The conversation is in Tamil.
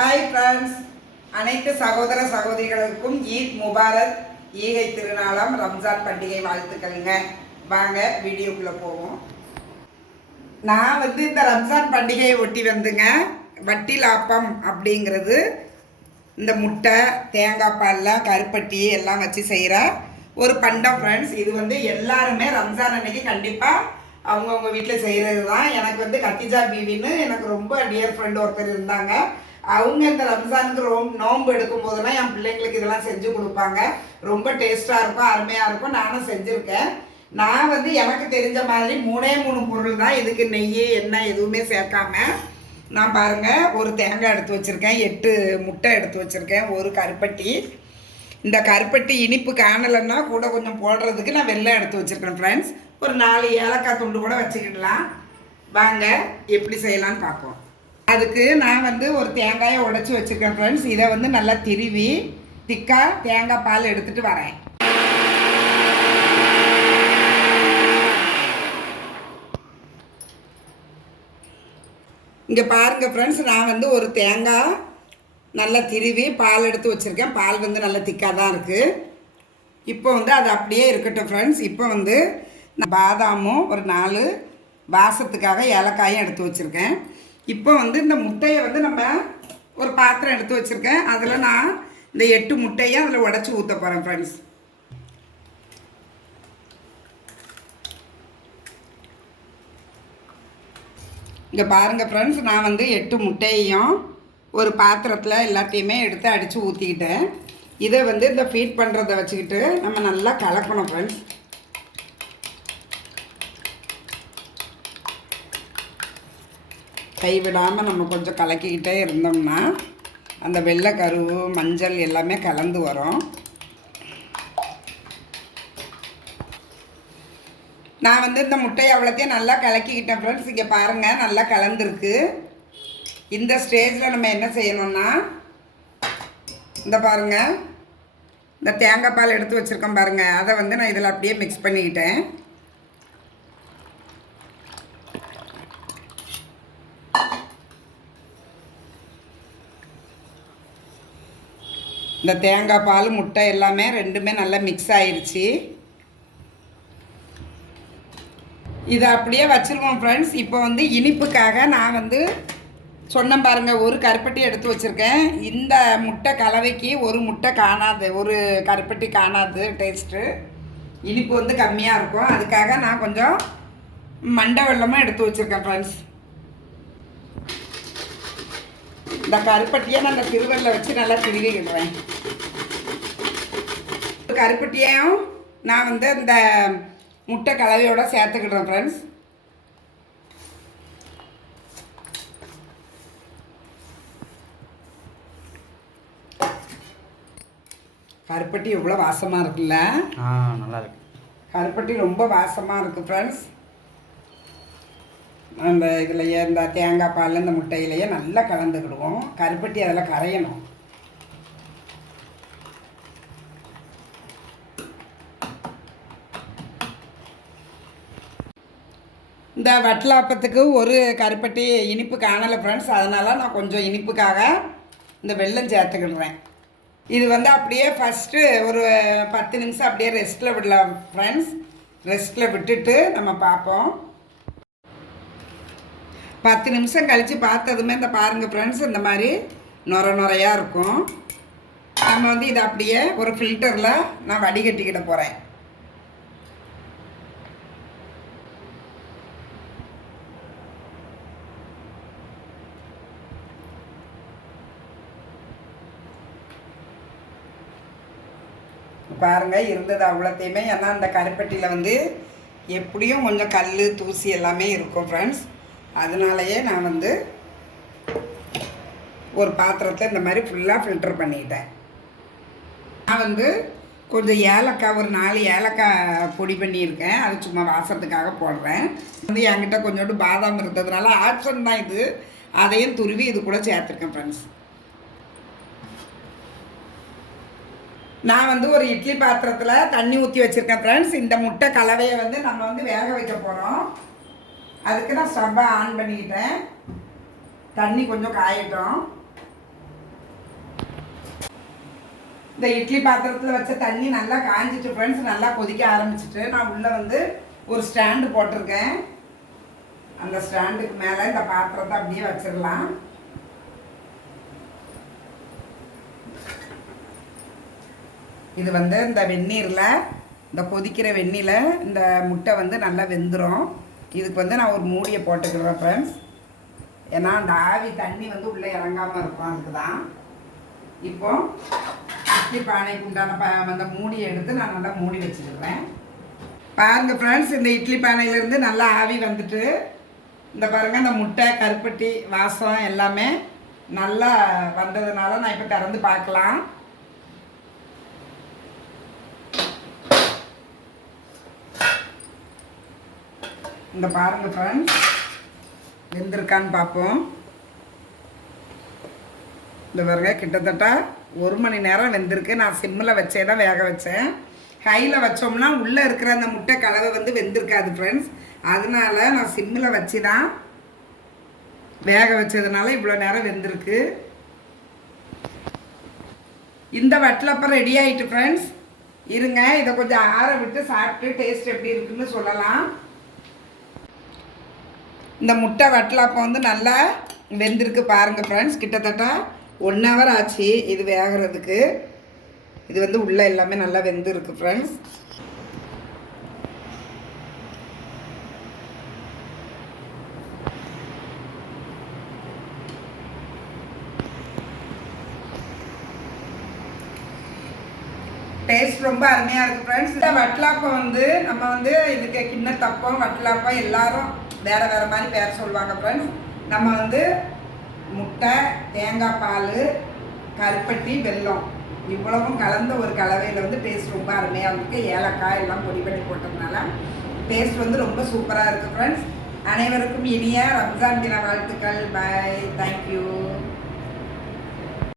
ஹாய் ஃப்ரெண்ட்ஸ், அனைத்து சகோதர சகோதரிகளுக்கும் ஈத் முபாரக். ஈகை திருநாளாம் ரம்ஜான் பண்டிகை வாழ்த்துக்கள்ங்க. வாங்க வீடியோக்குள்ளே போவோம். நான் இந்த ரம்ஜான் பண்டிகையை ஒட்டி வட்டிலாப்பம் அப்படிங்கிறது இந்த முட்டை, தேங்காய் பாலில் கருப்பட்டி எல்லாம் வச்சு செய்கிற ஒரு பண்டம் ஃப்ரெண்ட்ஸ். இது எல்லாருமே ரம்ஜான் அன்னைக்கு கண்டிப்பாக அவங்கவுங்க வீட்டில் செய்கிறது தான். எனக்கு கத்திஜா பீவின்னு எனக்கு ரொம்ப டியர் ஃப்ரெண்ட் ஒருத்தர் இருந்தாங்க. அவங்க இந்த ரம்ஜானுக்கு நோன்பு எடுக்கும் போதெல்லாம் என் பிள்ளைங்களுக்கு இதெல்லாம் செஞ்சு கொடுப்பாங்க. ரொம்ப டேஸ்ட்டாக இருக்கும், அருமையாக இருக்கும். நானும் செஞ்சுருக்கேன். நான் எனக்கு தெரிஞ்ச மாதிரி 3 பொருள் தான். இதுக்கு நெய், எண்ணெய் எதுவுமே சேர்க்காம நான் பாருங்கள், ஒரு தேங்காய் எடுத்து வச்சுருக்கேன், 8 முட்டை எடுத்து வச்சுருக்கேன், ஒரு கருப்பட்டி. இந்த கருப்பட்டி இனிப்பு காணலைன்னா கூட கொஞ்சம் போடுறதுக்கு நான் வெள்ளம் எடுத்து வச்சுருக்கேன் ஃப்ரெண்ட்ஸ். ஒரு 4 ஏலக்காய் துண்டு கூட வச்சுக்கிடலாம். வாங்க எப்படி செய்யலான்னு பார்ப்போம். அதுக்கு நான் ஒரு தேங்காயை உடைச்சி வச்சுருக்கேன் ஃப்ரெண்ட்ஸ். இதை நல்லா திருவி திக்காக தேங்காய் பால் எடுத்துகிட்டு வரேன். இங்கே பாருங்கள் ஃப்ரெண்ட்ஸ், நான் ஒரு தேங்காய் நல்லா திருவி பால் எடுத்து வச்சுருக்கேன். பால் நல்லா திக்காக தான் இருக்குது. இப்போ அது அப்படியே இருக்கட்டும் ஃப்ரெண்ட்ஸ். இப்போ பாதாமும் ஒரு 4 வாசத்துக்காக ஏலக்காயும் எடுத்து வச்சுருக்கேன். இப்போ இந்த முட்டையை நம்ம ஒரு பாத்திரம் எடுத்து வச்சுருக்கேன். அதில் நான் இந்த 8 முட்டையை அதில் உடச்சி ஊற்ற போகிறேன் ஃப்ரெண்ட்ஸ். இங்கே பாருங்கள் ஃப்ரெண்ட்ஸ், நான் 8 முட்டையையும் ஒரு பாத்திரத்தில் எல்லாத்தையுமே எடுத்து அடித்து ஊற்றிக்கிட்டேன். இதை இந்த ஃபீட் பண்ணுறதை வச்சுக்கிட்டு நம்ம நல்லா கலக்கணும் ஃப்ரெண்ட்ஸ். கைவிடாமல் நம்ம கொஞ்சம் கலக்கிக்கிட்டே இருந்தோம்னா அந்த வெள்ளை கருவு, மஞ்சள் எல்லாமே கலந்து வரும். நான் இந்த முட்டையை அவ்வளோத்தையும் நல்லா கலக்கிக்கிட்டேன் ஃப்ரெண்ட்ஸ். இங்கே பாருங்கள், நல்லா கலந்துருக்கு. இந்த ஸ்டேஜில் நம்ம என்ன செய்யணும்னா, இந்த பாருங்கள், இந்த தேங்காய் பால் எடுத்து வச்சுருக்கோம் பாருங்கள், அதை நான் இதில் அப்படியே மிக்ஸ் பண்ணிக்கிட்டேன். இந்த தேங்காய் பால், முட்டை எல்லாமே ரெண்டுமே நல்லா மிக்ஸ் ஆயிடுச்சு. இதை அப்படியே வச்சுருக்கோம் ஃப்ரெண்ட்ஸ். இப்போ இனிப்புக்காக நான் சொன்னேன் பாருங்கள், ஒரு கருப்பட்டி எடுத்து வச்சுருக்கேன். இந்த முட்டை கலவைக்கு ஒரு முட்டை காணாது, ஒரு கருப்பட்டி காணாது டேஸ்ட்டு. இனிப்பு கம்மியாக இருக்கும். அதுக்காக நான் கொஞ்சம் மண்டை வெல்லமாக எடுத்து வச்சுருக்கேன் ஃப்ரெண்ட்ஸ். இந்த கருப்பட்டியை நான் அந்த திருவரில் வச்சு நல்லா திருவிக்கிடுறேன். கருப்பட்டியையும் நான் இந்த முட்டை கலவையோட சேர்த்துக்கிடுறேன் ஃப்ரெண்ட்ஸ். கருப்பட்டி எவ்வளோ வாசமாக இருக்குல்ல? நல்லா இருக்கு. கருப்பட்டி ரொம்ப வாசமாக இருக்குது ஃப்ரெண்ட்ஸ். அந்த இதுலையே இந்த தேங்காய் பால் இந்த முட்டையிலையே நல்லா கலந்துக்கிடுவோம். கருப்பட்டி அதில் கரையணும். இந்த வட்டலாப்பத்துக்கு ஒரு கருப்பட்டி இனிப்பு காணலை ஃப்ரெண்ட்ஸ். அதனால் நான் கொஞ்சம் இனிப்புக்காக இந்த வெல்லம் சேர்த்துக்கிடுறேன். இது அப்படியே ஃபஸ்ட்டு ஒரு 10 நிமிஷம் அப்படியே ரெஸ்ட்டில் விடலாம் ஃப்ரெண்ட்ஸ். ரெஸ்ட்டில் விட்டுட்டு நம்ம பார்ப்போம். 10 நிமிஷம் கழித்து பார்த்ததுமே இந்த பாருங்கள் ஃப்ரெண்ட்ஸ், இந்த மாதிரி நுரையாக இருக்கும். நம்ம இதை அப்படியே ஒரு ஃபில்டரில் நான் வடிகட்டிக்கிட போகிறேன். பாருங்கள், இருந்தது அவ்வளோத்தையுமே. ஏன்னா அந்த கருப்பட்டியில் எப்படியும் கொஞ்சம் கல், தூசி எல்லாமே இருக்கும் ஃப்ரெண்ட்ஸ். அதனாலேயே நான் ஒரு பாத்திரத்தில் இந்த மாதிரி ஃபுல்லாக ஃபில்டர் பண்ணிக்கிட்டேன். நான் கொஞ்சம் ஏலக்காய், ஒரு 4 ஏலக்காய் பொடி பண்ணியிருக்கேன். அது சும்மா வாசத்துக்காக போடுறேன். என்கிட்ட கொஞ்சோண்டு பாதாம் இருந்ததுனால ஆப்ஷன் தான் இது. அதையும் துருவி இது கூட சேர்த்துருக்கேன் ஃப்ரெண்ட்ஸ். நான் ஒரு இட்லி பாத்திரத்தில் தண்ணி ஊற்றி வச்சுருக்கேன் ஃப்ரெண்ட்ஸ். இந்த முட்டை கலவையை நம்ம வேக வைக்க போகிறோம். அதுக்கு நான் ஸ்டவ்வை ஆன் பண்ணிக்கிட்டேன். தண்ணி கொஞ்சம் காயட்டும். இந்த இட்லி பாத்திரத்தில் வச்ச தண்ணி நல்லா காஞ்சிட்டு ஃப்ரெண்ட்ஸ், நல்லா கொதிக்க ஆரம்பிச்சிட்டு நான் உள்ளே வந்து ஒரு ஸ்டாண்டு போட்டிருக்கேன். அந்த ஸ்டாண்டுக்கு மேலே இந்த பாத்திரத்தை அப்படியே வச்சிடலாம். இது வந்து இந்த வெந்நீரில், இந்த கொதிக்கிற வெந்நீரில் இந்த முட்டை வந்து நல்லா வெந்துடும். இதுக்கு வந்து நான் ஒரு மூடியை போட்டுக்கிறேன் ஃப்ரெண்ட்ஸ். ஏன்னா அந்த ஆவி தண்ணி வந்து உள்ளே இறங்காமல் இருக்கும், அதுக்கு தான். இப்போ இட்லி பானைக்கு உண்டான அந்த மூடியை எடுத்து நான் நல்லா மூடி வச்சுக்கிறேன். பாருங்கள் ஃப்ரெண்ட்ஸ், இந்த இட்லி பானையிலேருந்து நல்லா ஆவி வந்துட்டு, இந்த பாருங்கள் இந்த முட்டை கருப்பட்டி வாசம் எல்லாமே நல்லா வந்ததுனால நான் இப்போ திறந்து பார்க்கலாம். இந்த பாருங்கள் ஃப்ரெண்ட்ஸ், வெந்திருக்கான்னு பார்ப்போம். இந்த பாருங்க கிட்டத்தட்ட 1 மணி நேரம் வெந்திருக்கு. நான் சிம்மில் வச்சே தான் வேக வச்சேன். ஹையில் வச்சோம்னா உள்ளே இருக்கிற அந்த முட்டை கலவை வந்து வெந்திருக்காது ஃப்ரெண்ட்ஸ். அதனால நான் சிம்மில் வச்சு தான் வேக வச்சதுனால இவ்வளோ நேரம் வெந்திருக்கு. இந்த வட்டலப்பம் ரெடி ஆகிட்டு ஃப்ரெண்ட்ஸ். இருங்க, இதை கொஞ்சம் ஆற விட்டு சாப்பிட்டு டேஸ்ட் எப்படி இருக்குன்னு சொல்லலாம். இந்த முட்டை வட்டலப்பம் வந்து நல்லா வெந்திருக்கு பாருங்கள் ஃப்ரெண்ட்ஸ். கிட்டத்தட்ட 1 hour ஆச்சு இது வேகிறதுக்கு. இது வந்து உள்ளே எல்லாமே நல்லா வெந்திருக்கு ஃப்ரெண்ட்ஸ். டேஸ்ட் ரொம்ப அருமையாக இருக்குது ஃப்ரெண்ட்ஸ். இந்த வட்டலாப்பம் வந்து நம்ம வந்து இதுக்கு கிண்ணத்தப்பம் வட்டலாப்பம் எல்லாரும் வேறு வேறு மாதிரி பேர் சொல்லுவாங்க ஃப்ரெண்ட்ஸ். நம்ம வந்து முட்டை, தேங்காய் பால், கருப்பட்டி, வெல்லம் இவ்வளவும் கலந்த ஒரு கலவையில் வந்து டேஸ்ட் ரொம்ப அருமையாக இருக்குது. ஏலக்காய் எல்லாம் பொடி பண்ணி போட்டதுனால டேஸ்ட் வந்து ரொம்ப சூப்பராக இருக்குது ஃப்ரெண்ட்ஸ். அனைவருக்கும் இனிய ரம்ஜான் தின வாழ்த்துக்கள். பாய், தேங்க்யூ.